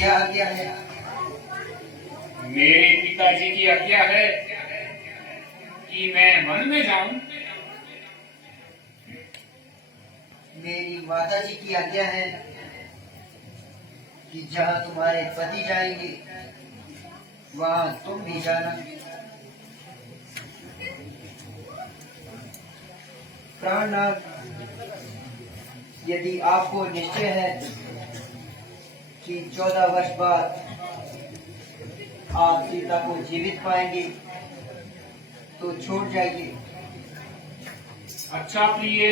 क्या आज्ञा है? मेरे पिताजी की आज्ञा है कि मैं वन में जाऊं। मेरी माता जी की आज्ञा है कि जहाँ तुम्हारे पति जाएंगे वहाँ तुम भी जाना। प्राणनाथ, यदि आपको निश्चय है कि 14 वर्ष बाद आप सीता को जीवित पाएंगे तो छोड़ जाइए। अच्छा प्रिय,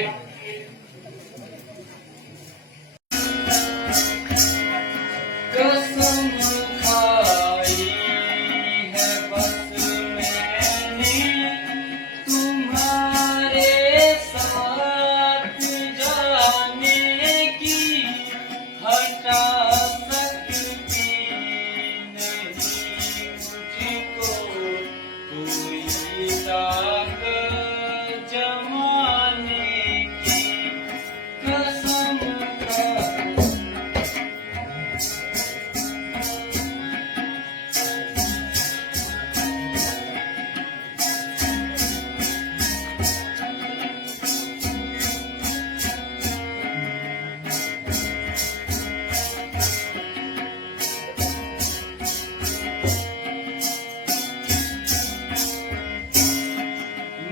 कसम खाई है बस मैंने तुम्हारे साथ जाने की, हटा सकती नहीं मुझको कोई राग जमाने की। कसम खाई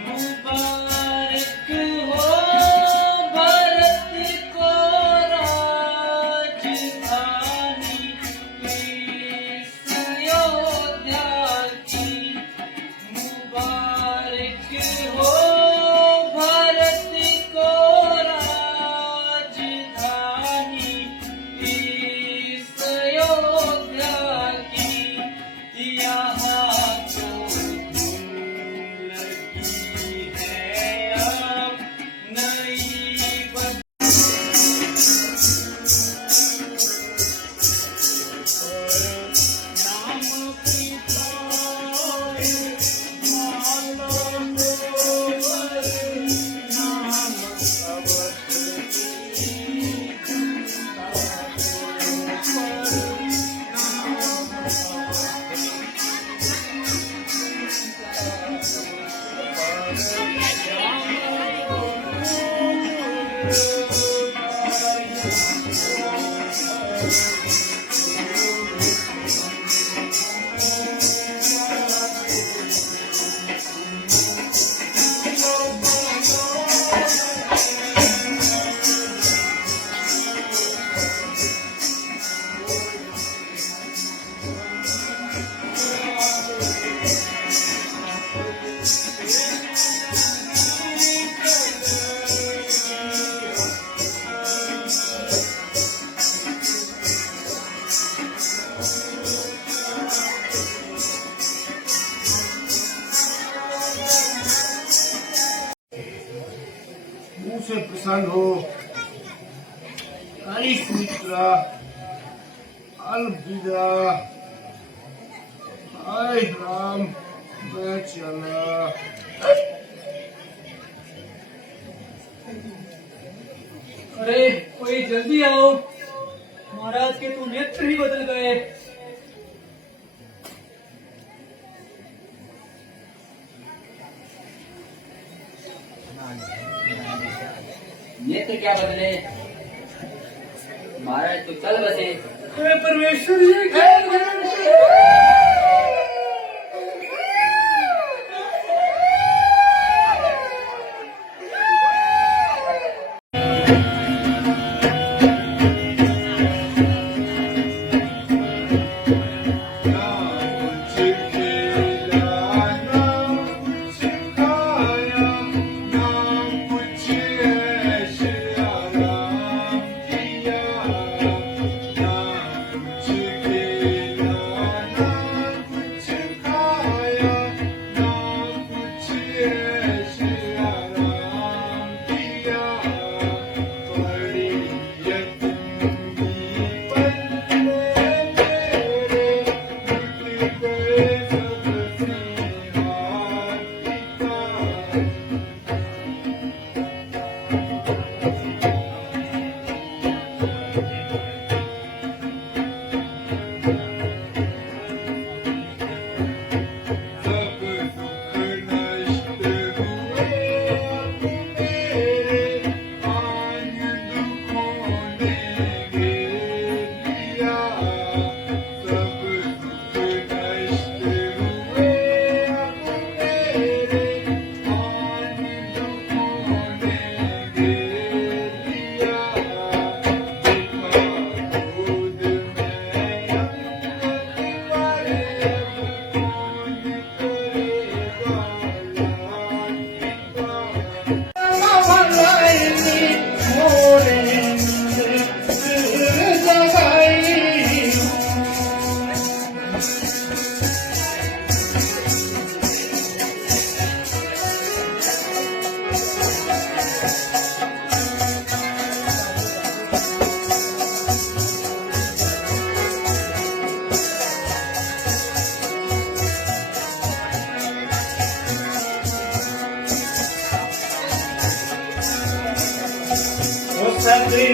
मुबारक हो भरत को राजधानी इस अयोध्या की। मुबारक हो भरत को राजधानी इस अयोध्या की। यहाँ तो लगी है अब नई नाम मुझसे प्रसन्न हो। काली सुमित्रा, अलविदा। हाय राम, मैं चला। अरे कोई जल्दी आओ, महाराज के तो नेत्र ही बदल गए। नेत्र क्या बदले, महाराज तो चल बसे। परमेश्वर ये क्या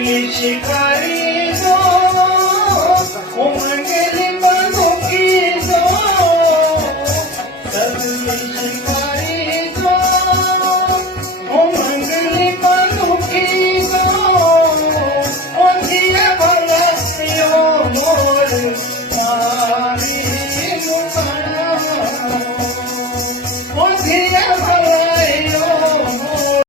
शिकारी दो ओ मंगली बंदूकी दो सबली शिकारी दो ओ मंगली बंदूकी दो ओ दिया भला यो मोर मारी मुखड़ा ओ दिया भला यो मोर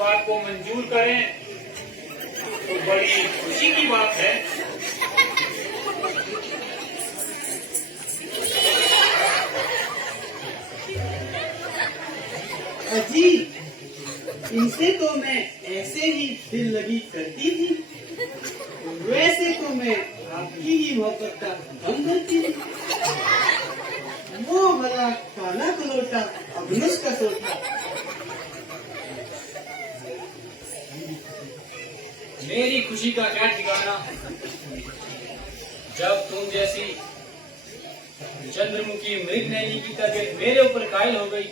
बात को मंजूर करें तो बड़ी खुशी की बात है। अजी, इनसे तो मैं ऐसे ही दिल लगी करती थी, वैसे तो मैं आपकी ही मोहब्बत का गम करती थी। वो भला काला कलोटा अबनुस का सोटा। मेरी खुशी का क्या ठिकाना जब तुम जैसी चंद्रमुखी मृग नैनी की तबीयत मेरे ऊपर कायल हो गई।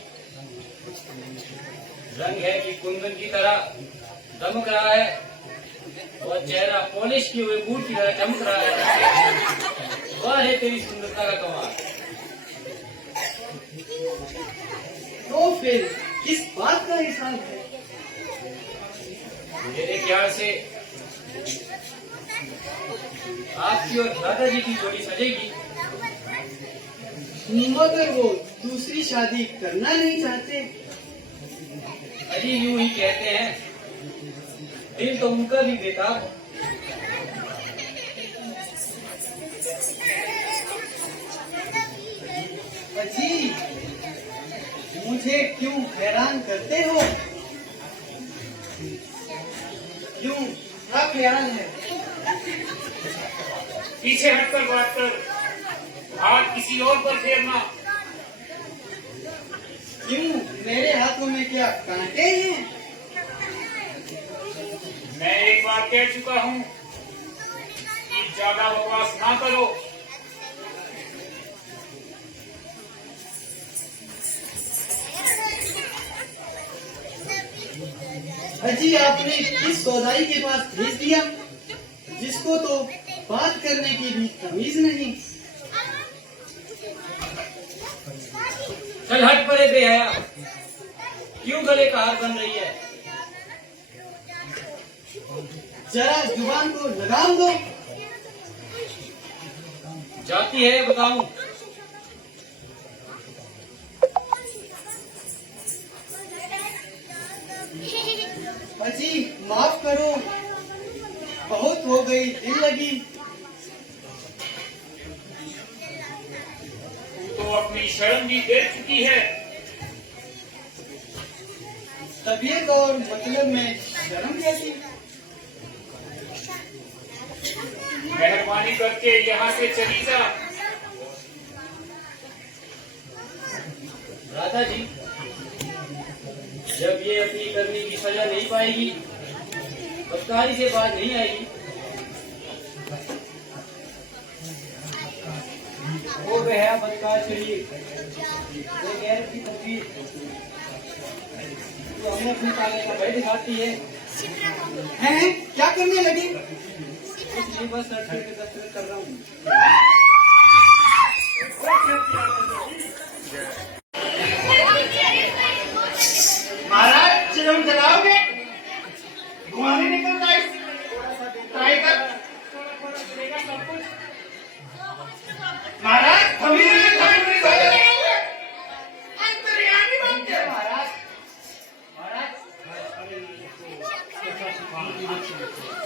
रंग है कि कुंदन की तरह दमक रहा है और चेहरा पॉलिश किए हुए बूट की तरह चमक रहा है। वह है तेरी सुंदरता का कमाल। तो फिर किस बात का हिसाब है? मेरे ख्याल से आपकी और दादाजी की जोड़ी सजेगी। मगर वो दूसरी शादी करना नहीं चाहते। अजी यूं ही कहते हैं, दिल तो उनका भी बेताब है। अजी, मुझे क्यों हैरान करते हो? क्यों क्या ख्याल है? पीछे हटकर बात कर, हाथ किसी और पर फेरना। क्यों, मेरे हाथों में क्या कांटे हैं? मैं एक बार कह चुका हूँ कि ज्यादा बकवास ना करो। अजी, आपने इस सौदाई के पास भेज दिया जिसको तो बात करने की भी तमीज नहीं। चल हट परे बेहया, क्यों गले का हार बन रही है? जरा जुबान को लगाम दो। जाती है बताऊं? अजी, माफ करो, बहुत हो गई दिल लगी। तो अपनी शर्म भी देख चुकी है। तबीयत और मतलब में शर्म कैसी? मेहरबानी करके यहाँ से चली जा। राधा जी, जब ये अपनी करनी की सजा नहीं पाएगी, बदकारी से बात नहीं आएगी। वो बेहया बदकार चलिए, वो गैर की तस्वीर तो हमें अपनी ताकत का भय दिखाती है। हैं? क्या करने लगे? कुछ नहीं, बस लड़के पे दस्तखत कर रहा हूँ। महाराज, चिलम जलाओगे? धुआं नहीं निकलता है। ट्राई कर। महाराज, खमीर नहीं खाओगे। अंतर्यामी बन गए महाराज।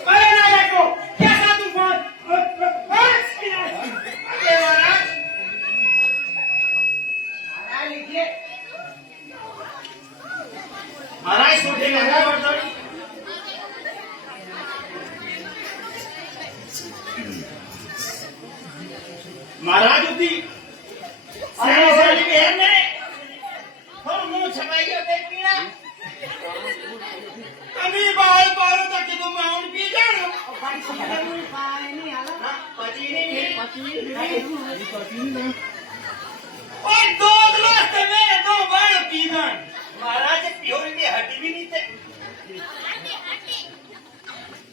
अरे नायक को कैसा तूफान! अरे महाराज, लिखिए। महाराज छोटे लगा बर्तन। महाराज उठी अरे साली बहन ने और मुंह छपाई और देख लिया। कभी बाल बालों तक के तुम आउट पी जाओ। और दो गिलास थे मेरे, दो बार पी गए। महाराज प्योर की हड्डी भी नहीं थे।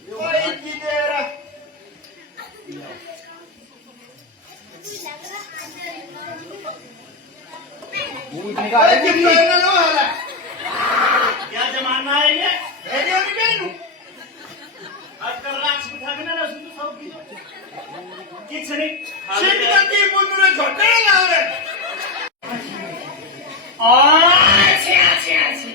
कोई की देर अरे कितना लो हाला क्या जमाना है ये? भेजे और बेनू आजकल रात उठा के ना सुन तो सब की किछ नहीं शिट करती मुन्नू झोटे लाओ रे। अच्छे अच्छे अच्छे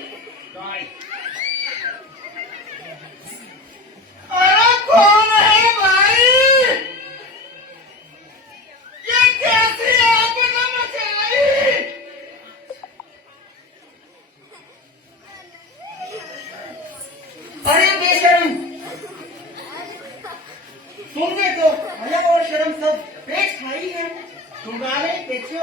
तुमने तो हया और शर्म सब पेट खाई है। तुम्हारे देखो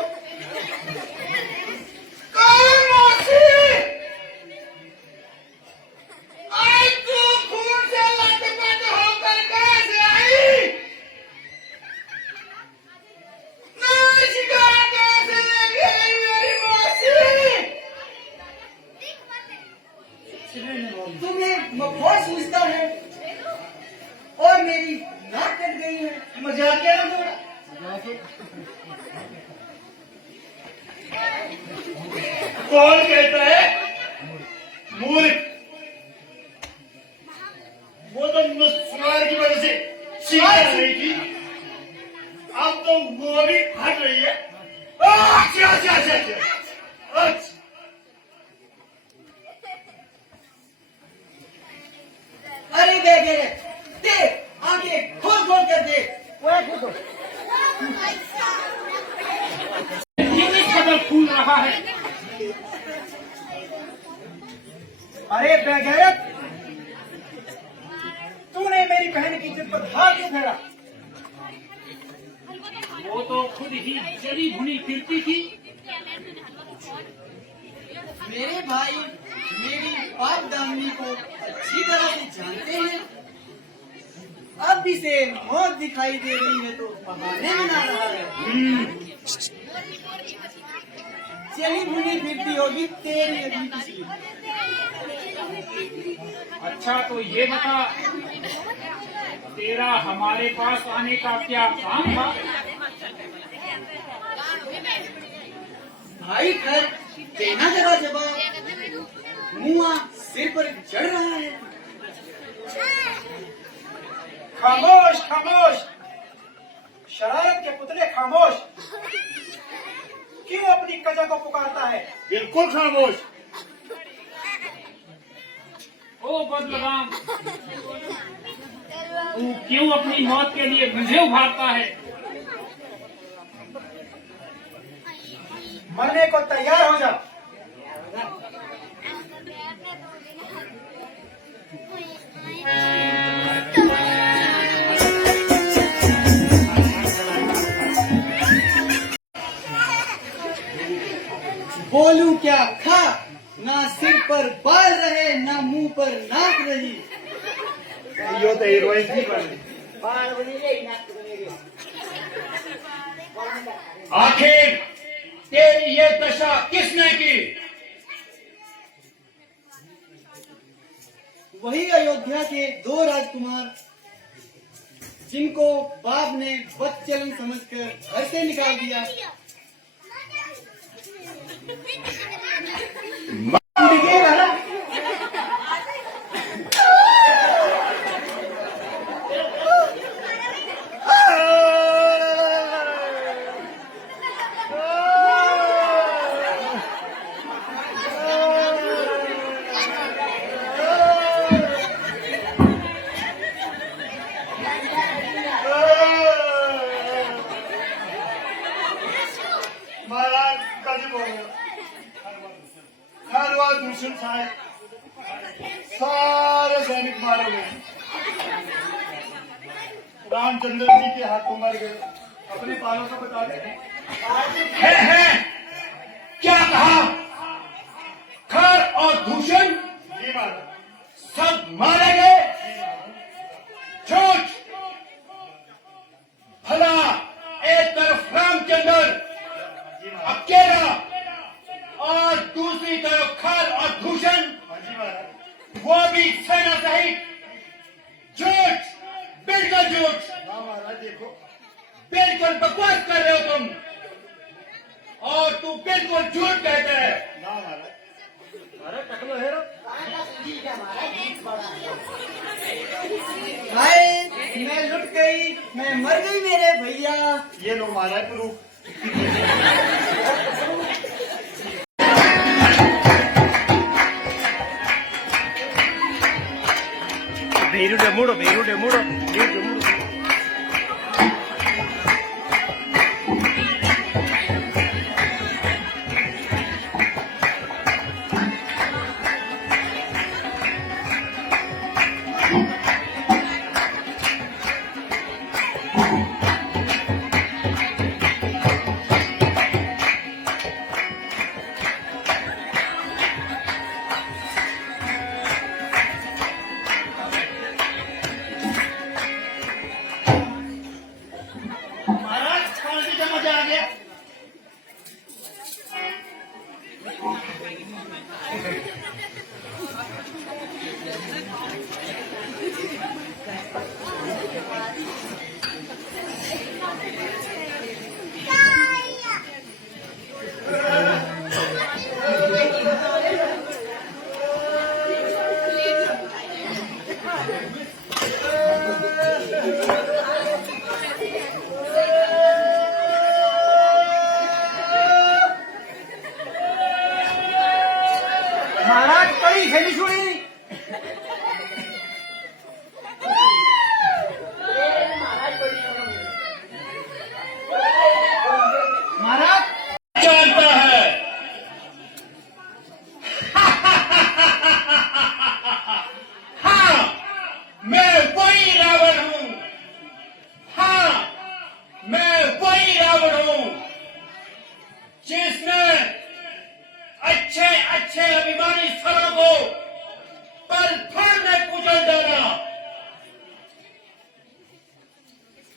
तुम्हें मखौल सूझता है और मेरी नाक कट गई है। मजाक क्या ना थोड़ा कौन कहता है मूर्ख? वो तो सुनार की वजह से सीखा रही थी, अब तो वो भी हट रही है। अच्छा अच्छा अच्छा अच्छा अच्छा। अरे देख आंखें खोल खोल कर देख। वो देखो ये खबर फूल रहा है। अरे बेगैरत, तूने मेरी बहन की जिद पर हाथ क्यों फेरा? वो तो खुद ही जली भुनी फिरती थी। मेरे भाई मेरी पाप दामनी को अच्छी तरह से जानते हैं। अब भी से मौत दिखाई दे रही है तो बहाने बना रहा है। चली भुनी फिरती होगी तेरी अभी किसी। अच्छा तो ये बता, तेरा हमारे पास आने का क्या काम था? भाई खर देना जरा जवाब, मुआ सिर पर चढ़ रहा है। खामोश खामोश, शरारत के पुतले खामोश। क्यों अपनी कजा को पुकारता है? बिल्कुल खामोश। ओ बदलगाम, तू क्यों अपनी मौत के लिए मुझे उभारता है? मरने को तैयार हो जा। बोलू क्या खा, ना सिर पर बाल रहे ना मुंह पर नाक रही। यो तो हीरोइन थी बनी। आखिर तेरी ये दशा किसने की? वही अयोध्या के 2 राजकुमार जिनको बाप ने बदचलन समझकर घर से निकाल दिया। महाराज कभी बोलो हर बार दूषण साहब सारे सैनिक मारे गए। रामचंद्र जी के हाथों मर गए। अपने बालों को बता दे। है क्या कहा? खर और दूषण जी महाराज सब मारे गए। झूठ। भला एक तरफ रामचंद्र अकेला और दूसरी तरफ खर और दूषण, वो भी सेना सहित। झूठ, बिल्कुल झूठ। महाराज देखो, बिल्कुल बकवास कर रहे हो तुम, और तू बिल्कुल झूठ कहते है। हाय मैं लुट गई, मैं मर गई मेरे भैया। ये लो महाराज प्रूफ। ಬೇರುಡೆ ಮೂಡು ಬೇರುಡೆ ಮೂಡು ಬೇರುಡೆ ಮೂಡು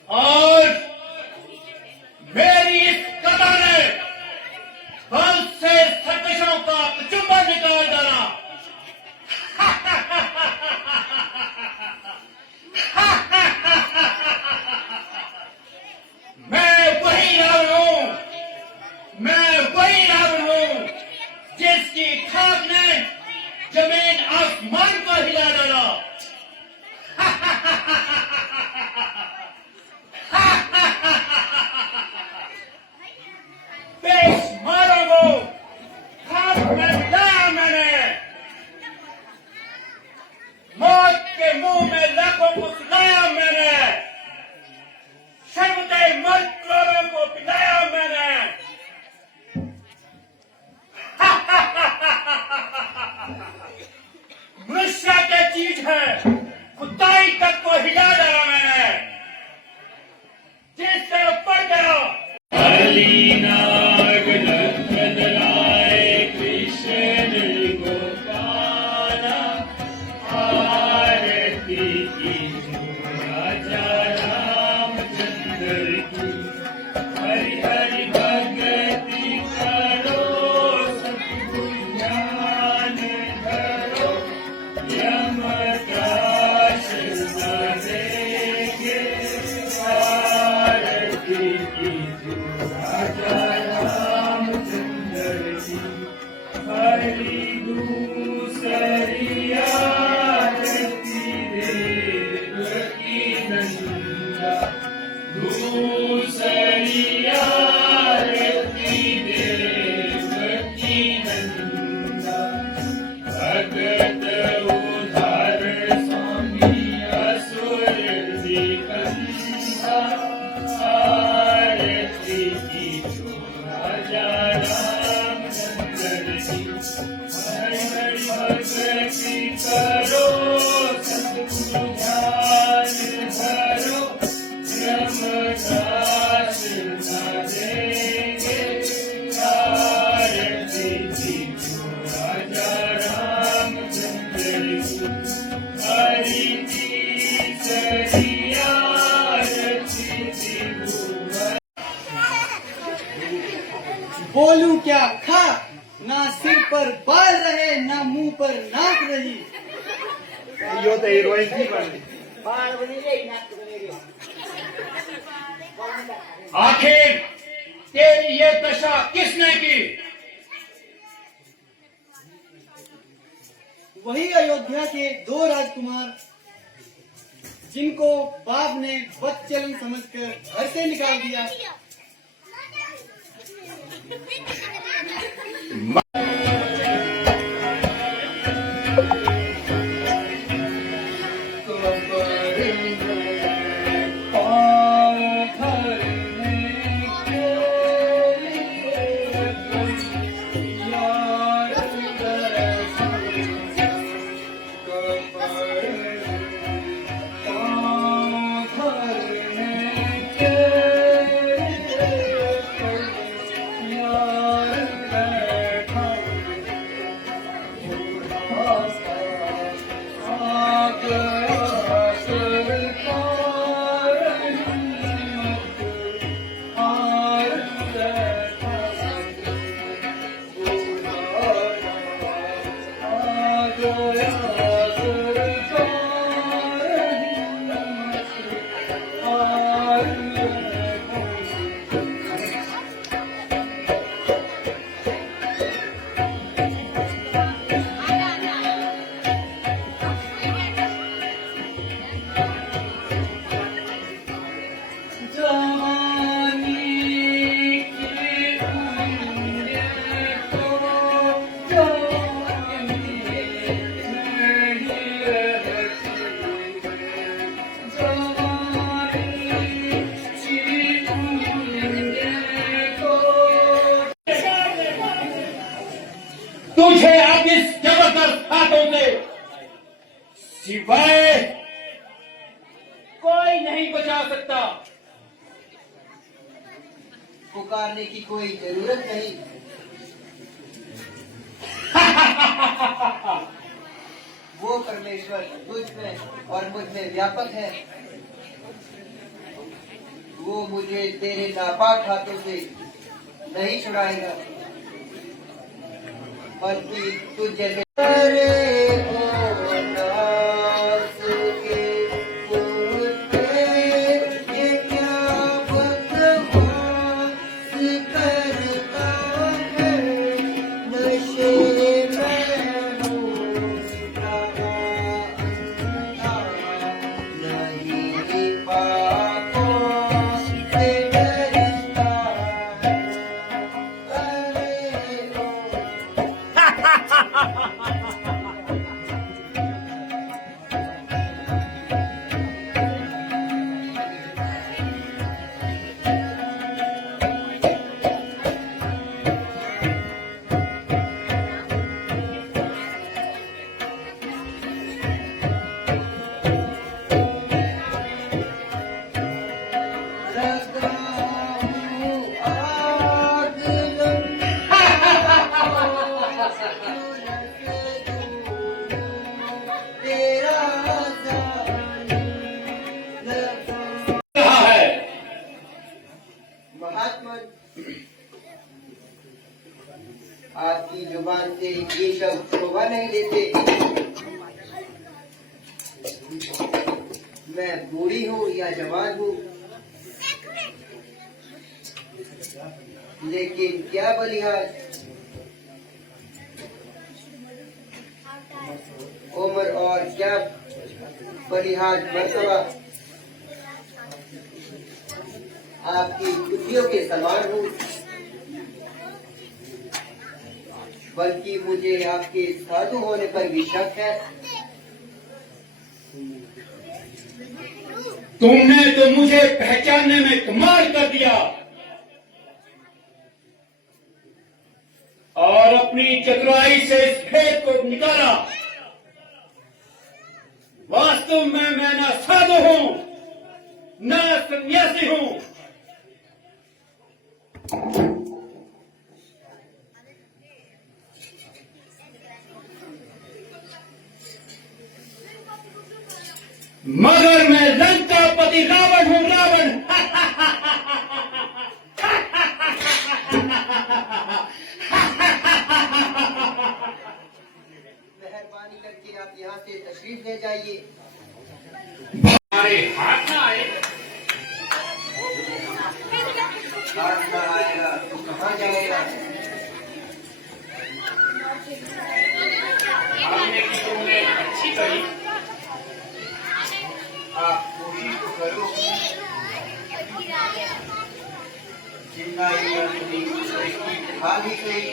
और मेरी इस कथा ने बहुत से सर्कशों का चुंबन निकाल डाला। मैं वही रावण हूं जिसकी खाक ने जमीन आसमान को हिला डाला। बेशुमारों को खाक में मिलाया मैंने, मौत के मुंह में लाखों को सुलाया मैंने, शर्मते मर्दों को पिलाया मैंने। मनुष्य क्या चीज है, खुदाई तक को हिला डाला मैंने, जिससे ऊपर गया। कृष्ण गोपाला आरती की राजा रामचंद्र की। हरि हरि भगति करो सतगुरु ज्ञान धरो, यमराज न देंगे आरती की राजा रामचंद्र की। हरि दूसरी आरती देव की नंदा, दूसरी आरती देव की नंदा। भगत उधार स्वामी असुर दिगंधा, आरती की राजा रामचंद्र की। हरि हरि भगति करो सतगुरु ज्ञान धरो, यमराज न देंगे आरती की राजा रामचंद्र की। हरि तीसरी आरती भुवन। बोलू क्या खा, ना सिर पर बाल रहे, ना मुंह पर नाक रही। यो तो हीरोइन थी बनी। आखिर तेरी ये दशा किसने की? वही अयोध्या के 2 राजकुमार जिनको बाप ने बदचलन समझकर घर से निकाल दिया। तुझे अब इस जबरदस्त हाथों से सिवाय कोई नहीं बचा सकता। पुकारने की कोई जरूरत नहीं। वो परमेश्वर तुझ में और मुझ में व्यापक है। वो मुझे तेरे नापाक हाथों से नहीं छुड़ाएगा, बल्कि तुझे आपकी जुबान से ये शब्द शोभा नहीं देते। मैं बूढ़ी हूँ या जवान हूँ, लेकिन क्या बलिहाज उम्र और क्या बलिहाज मर्तबा आपकी खुशियों के समान हूँ, बल्कि मुझे आपके साधु होने पर भी शक है। तुमने तो मुझे पहचानने में कमाल कर दिया और अपनी चतुराई से इस भेद को निकाला। वास्तव में मैं न साधु हूं न सन्यासी हूं। मगर मैं लंकापति रावण हूं, रावण। मेहरबानी करके आप यहाँ से तशरीफ ले जाइए। हमारे हाथ ना आए। हाथ ना आएगा तो कहाँ जाएगा? हमने की तुमने अच्छी कही। आप कोशिश तो करो। जितना इसकी खा भी गई।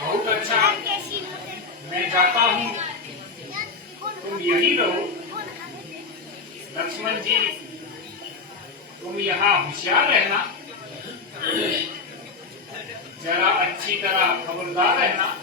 बहुत अच्छा, मैं जाता हूँ, तुम यहीं रहो। लक्ष्मण जी, तुम यहाँ होशियार रहना, जरा अच्छी तरह खबरदार रहना।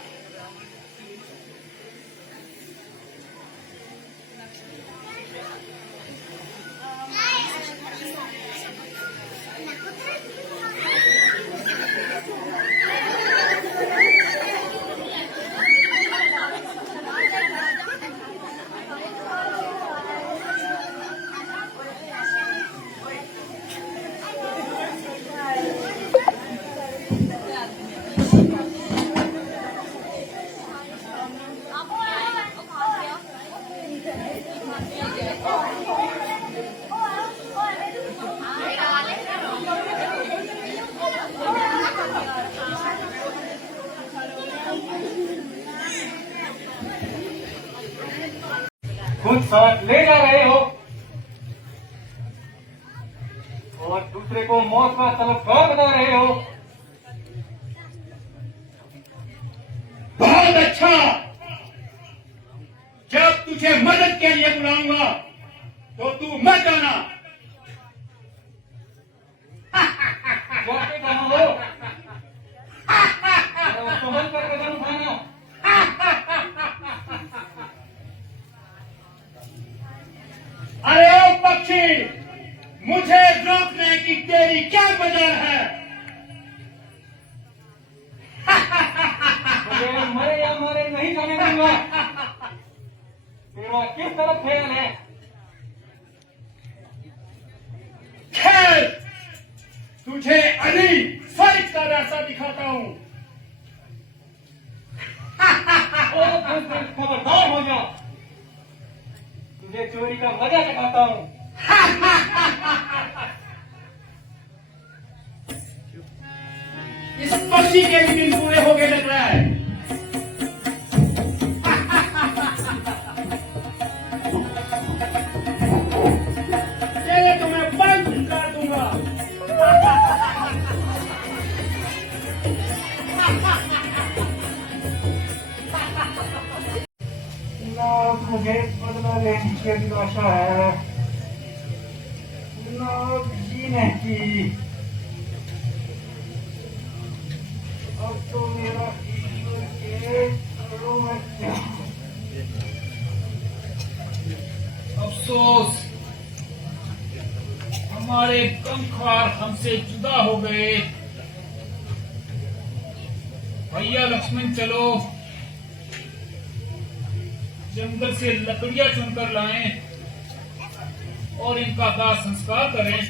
खुद साथ ले जा रहे हो और दूसरे को मौत का तलबगार बना रहे हो। बहुत अच्छा, जब तुझे मदद के लिए बुलाऊंगा तो तू मत आना। जाते कहाँ हो? संभल कर कदम उठाना। अरे ओ पक्षी, मुझे रोकने की तेरी क्या वजह है? मुझे मरे या मरे नहीं जाने दूंगा। तेरा किस तरफ ख्याल है? तुझे अली फर्ज का रास्ता दिखाता हूँ। खबरदार हो जा, तुझे चोरी का मजा दिखाता हूँ। इस पक्षी के भी दिन पूरे हो गए लग रहा है। चले तुम्हें बंद कर दूंगा। ना मुझे बदला लेने की अभिलाषा है, ना जीने की। अब तो मेरा ईश्वर के घरों में क्या अफसोस, हमारे गमखार हमसे जुदा हो गए। भैया लक्ष्मण चलो जंगल से लकड़ियां चुनकर लाएं और इनका दाह संस्कार करें।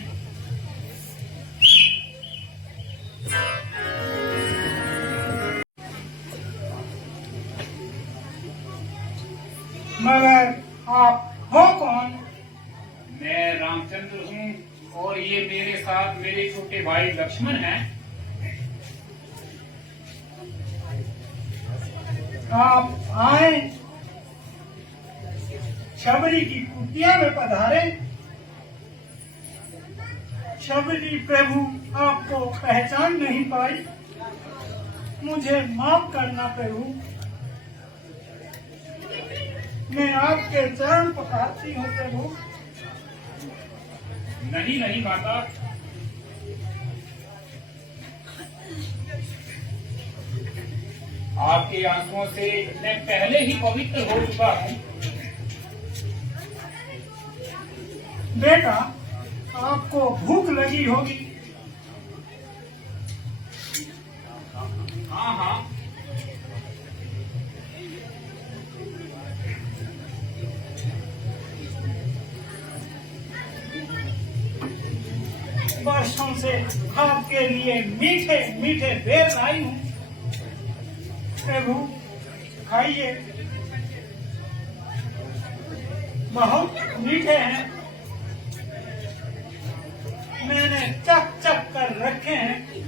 मगर आप हो कौन? मैं रामचंद्र हूँ और ये मेरे साथ मेरे छोटे भाई लक्ष्मण हैं। आप आए, शबरी की कुटिया में पधारे। शबरी प्रभु आपको पहचान नहीं पाई, मुझे माफ करना प्रभु। मैं आपके चरण पखारती हूँ प्रभु। नहीं नहीं माता, आपके आंसुओं से मैं पहले ही पवित्र हो चुका हूँ। बेटा, आपको भूख लगी होगी। हाँ हाँ, वर्षों से आपके लिए मीठे मीठे बेर लाई हूँ प्रभु, खाइए, बहुत मीठे हैं। मैंने चक चक कर रखे हैं।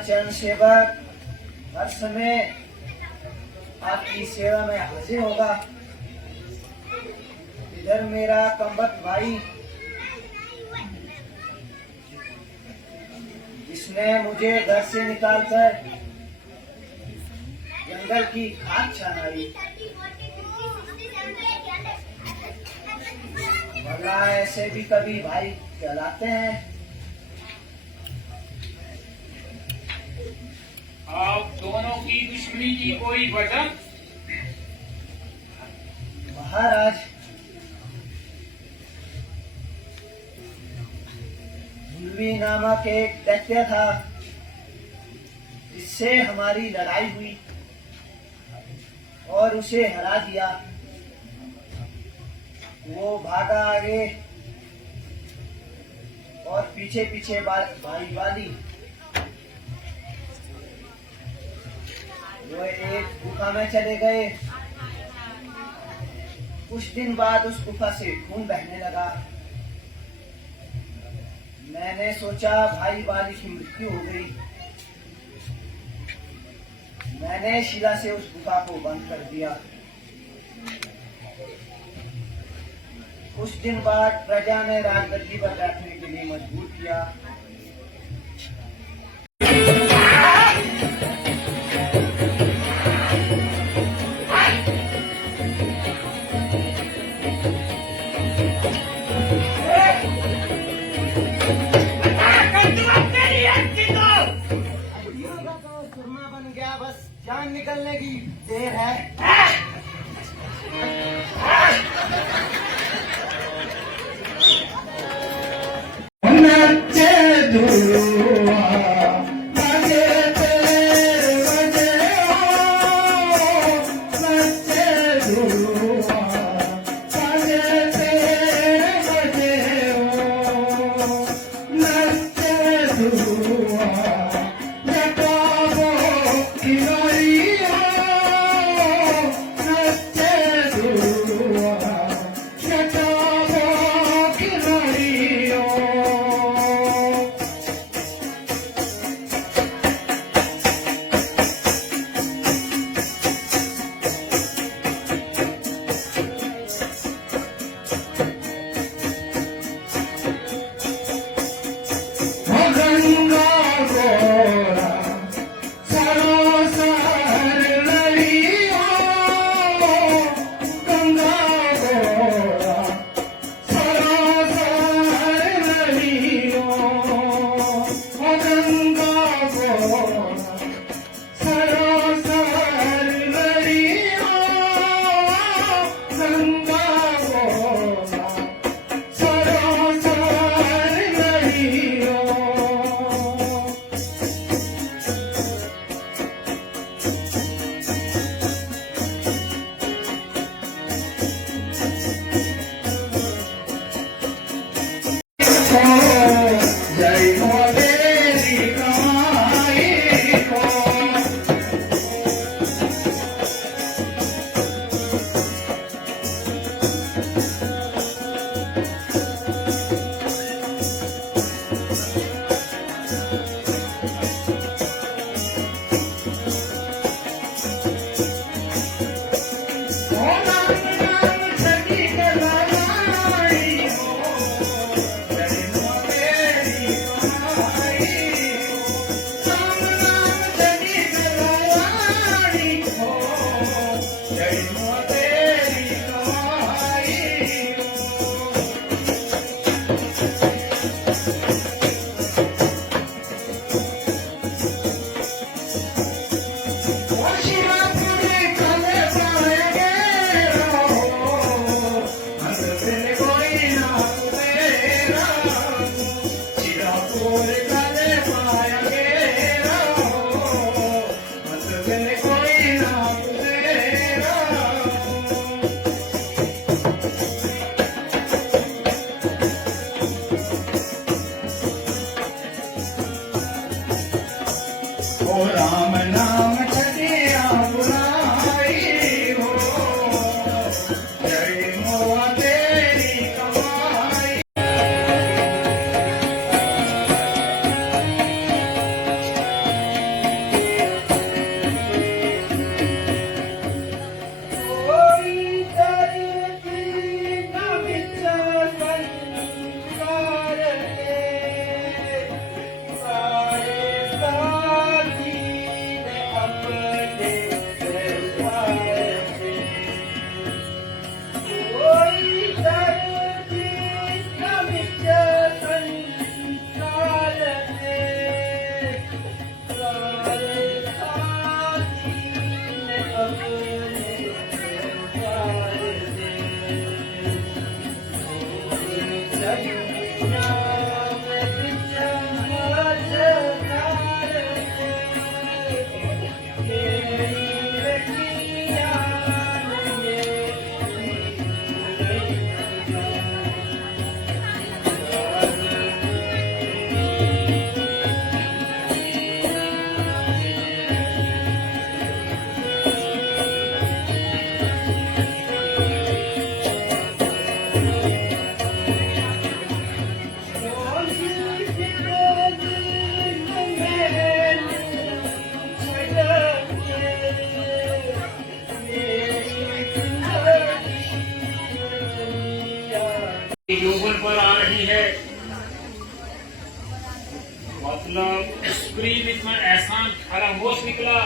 चरण सेवक हर समय आपकी सेवा में हाजिर होगा। इधर मेरा कमबख्त भाई, जिसने मुझे घर से निकालकर जंगल की खाक छानाई, वरना ऐसे भी कभी भाई कहलाते हैं। आप दोनों की दुश्मनी की कोई वजह? महाराज, दुर्वी नामक एक दैत्य था जिससे हमारी लड़ाई हुई और उसे हरा दिया। वो भागा आगे और पीछे पीछे भाई वाली। वो एक गुफा में चले गए। कुछ दिन बाद उस गुफा से खून बहने लगा। मैंने सोचा भाई वाली की मृत्यु हो गई। मैंने शिला से उस गुफा को बंद कर दिया। कुछ दिन बाद प्रजा ने राजगद्दी पर बैठने के लिए मजबूर किया। सुरमा बन गया, बस जान निकलने की देर है। सुग्रीव इतना एहसान फरामोश निकला,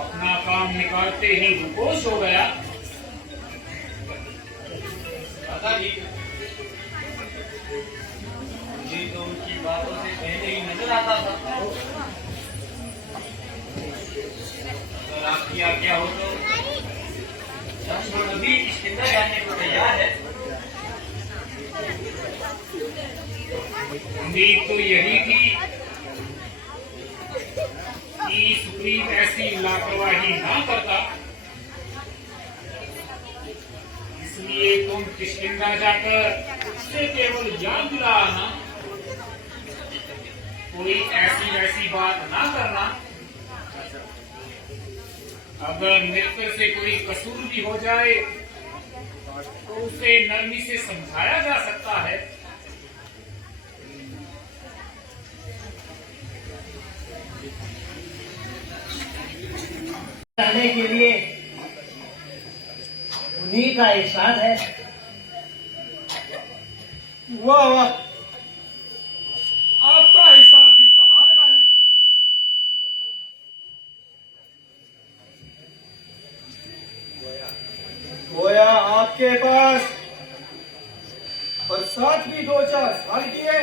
अपना काम निकालते ही रुपोश हो गया। दादा जी, मुझे तो उनकी बातों से पहले ही नजर आता था। अगर आपकी आज्ञा हो तो हम अभी किशकिंधा जाने को तैयार है। उम्मीद तो यही थी कि सुग्रीव ऐसी लापरवाही ना करता, इसलिए तुम किशकिंधा जाकर उससे केवल याद दिलाना, कोई ऐसी वैसी बात ना करना। अगर मित्र से कोई कसूर भी हो जाए तो उसे नरमी से समझाया जा सकता है। रहने के लिए उन्हीं का एहसान है। वाह वाह, आपका हिसाब भी कमाल का है। गोया आपके पास बरसात भी 2-4 साल की है।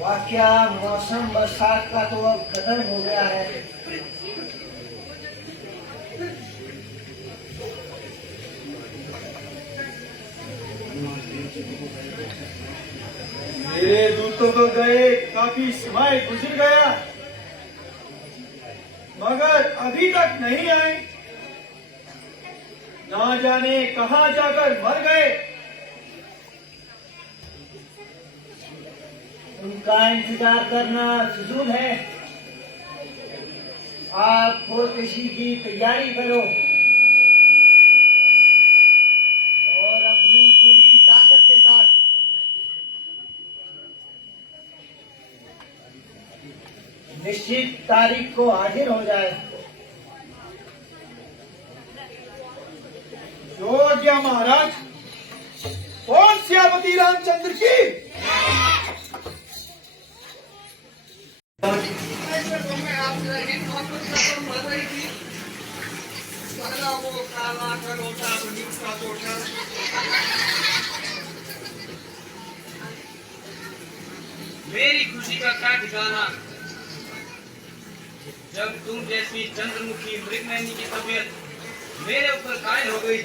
वाकया मौसम बरसात का तो अब खत्म हो गया है। मेरे दूतों तो गए, काफी समय गुजर गया, मगर अभी तक नहीं आए। ना जाने कहां जाकर मर गए। उनका इंतजार करना फिजूल है। आप खुदकुशी की तैयारी करो और अपनी पूरी ताकत के साथ निश्चित तारीख को हाजिर हो जाए। जो आज्ञा महाराज। कौन सियापति रामचंद्र की। मेरी खुशी का क्या ठिकाना जब तुम जैसी चंद्रमुखी मृगनयनी की तबीयत मेरे ऊपर कायल हो गई।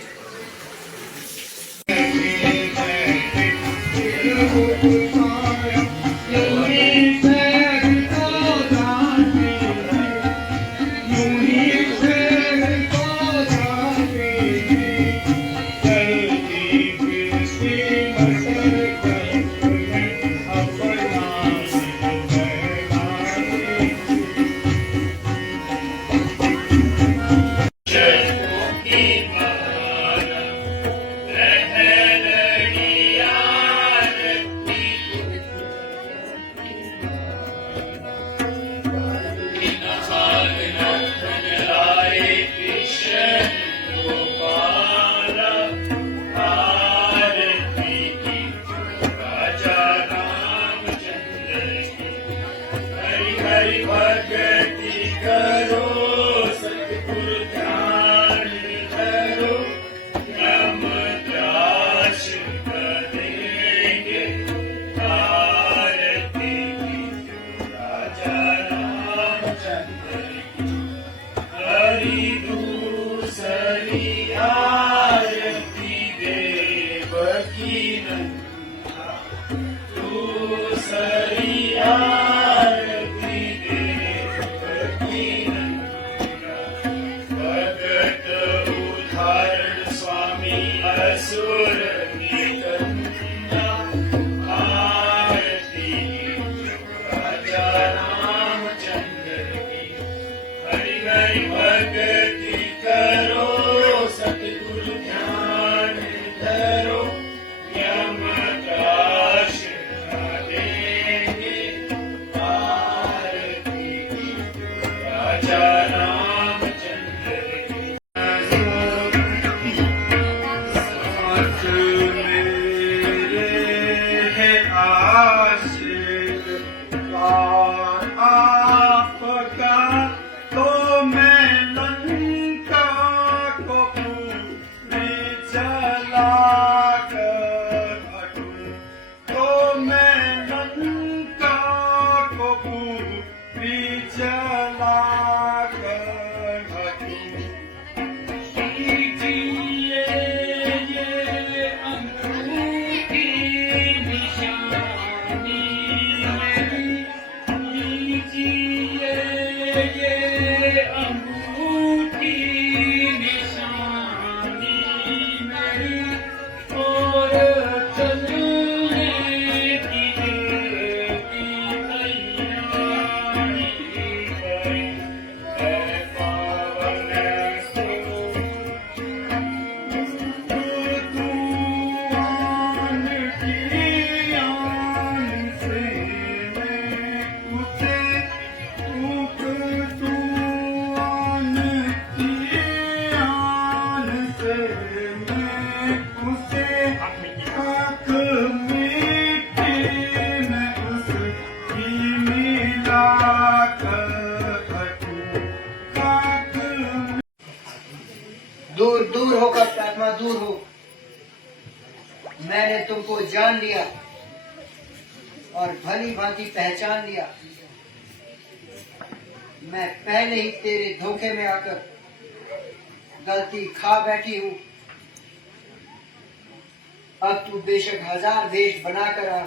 दूर दूर हो कप्तात्मा, दूर हो। मैंने तुमको जान लिया और भली भांति पहचान लिया। मैं पहले ही तेरे धोखे में आकर गलती खा बैठी हूँ। अब तू बेशक 1000 वेश बनाकर आ।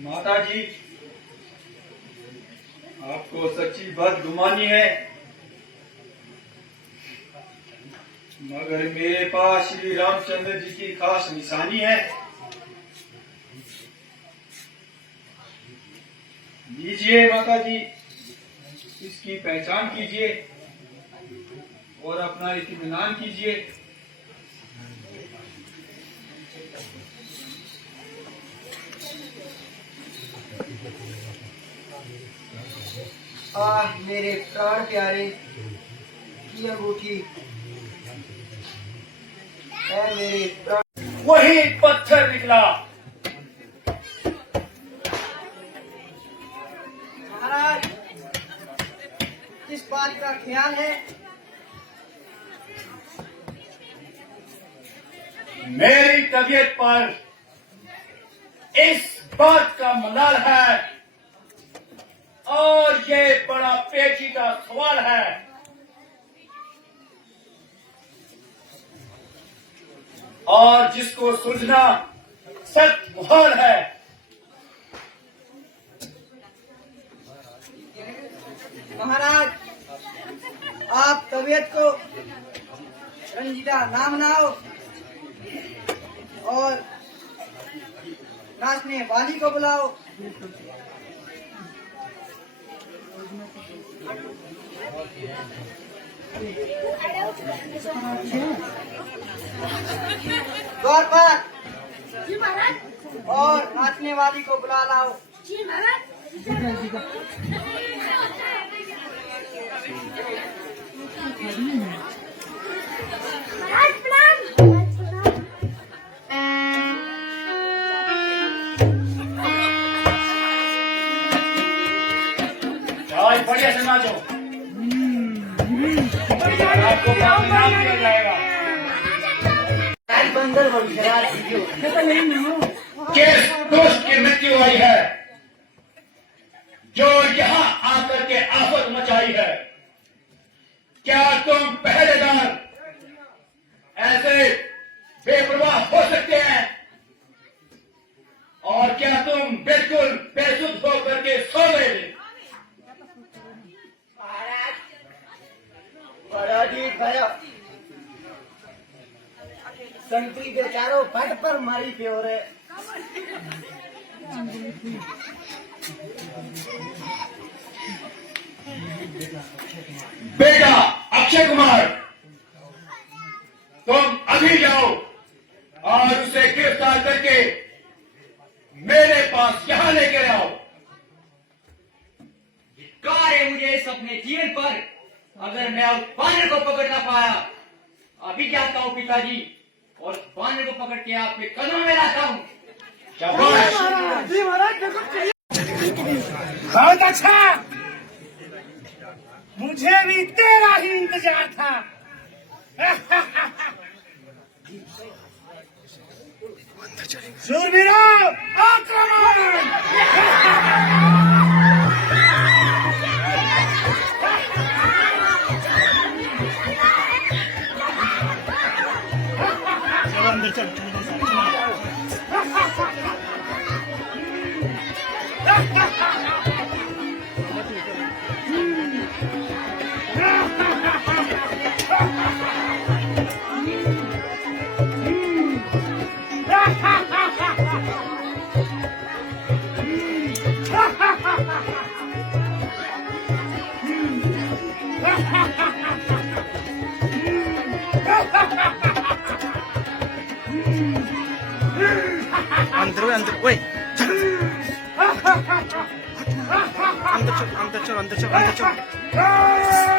माता जी, आपको सच्ची बदगुमानी है, मगर मेरे पास श्री रामचंद्र जी की खास निशानी है। लीजिए माता जी, इसकी पहचान कीजिए और अपना इत्मीनान कीजिए। आह मेरे प्राण प्यारे की अंगूठी, ऐ मेरे प्राण। वही पत्थर निकला। महाराज, किस बात का ख्याल है? मेरी तबीयत पर इस बात का मलाल है और ये बड़ा पेचीदा सवाल है। और जिसको सुलझना सख्त मुहाल है। महाराज, आप तबीयत को रंजीता ना बनाओ और नाचने वाली को बुलाओ। द्वार पर और नाचने वाली को बुला लाओ। आज बढ़िया से नाचो। आपको इनाम दिया जाएगा। किस दोस्त की मृत्यु हुई है जो यहाँ आकर के आफत मचाई है? क्या तुम पहरेदार ऐसे बेपरवाह हो सकते हैं? और क्या तुम बिल्कुल बेसुध होकर के सो गए थे? पराजीत भयो संतरी बेचारो फट पर मारी प्यो रे। बेटा अक्षय कुमार, तुम अभी जाओ और उसे गिरफ्तार करके मेरे पास यहां लेकर आओ। धिक्कार है मुझे इस अपने जीवन पर, अगर मैं उस बानर को पकड़ ना पाया। अभी क्या कहूं पिताजी, और बानर को पकड़ के आपके कदमों में लाता हूं। शाबाश। बहुत अच्छा, मुझे भी तेरा ही इंतजार था। शूरवीरों, आक्रमण! अंदर ओए अंदर चल अंदर चल अंदर चल अंदर चल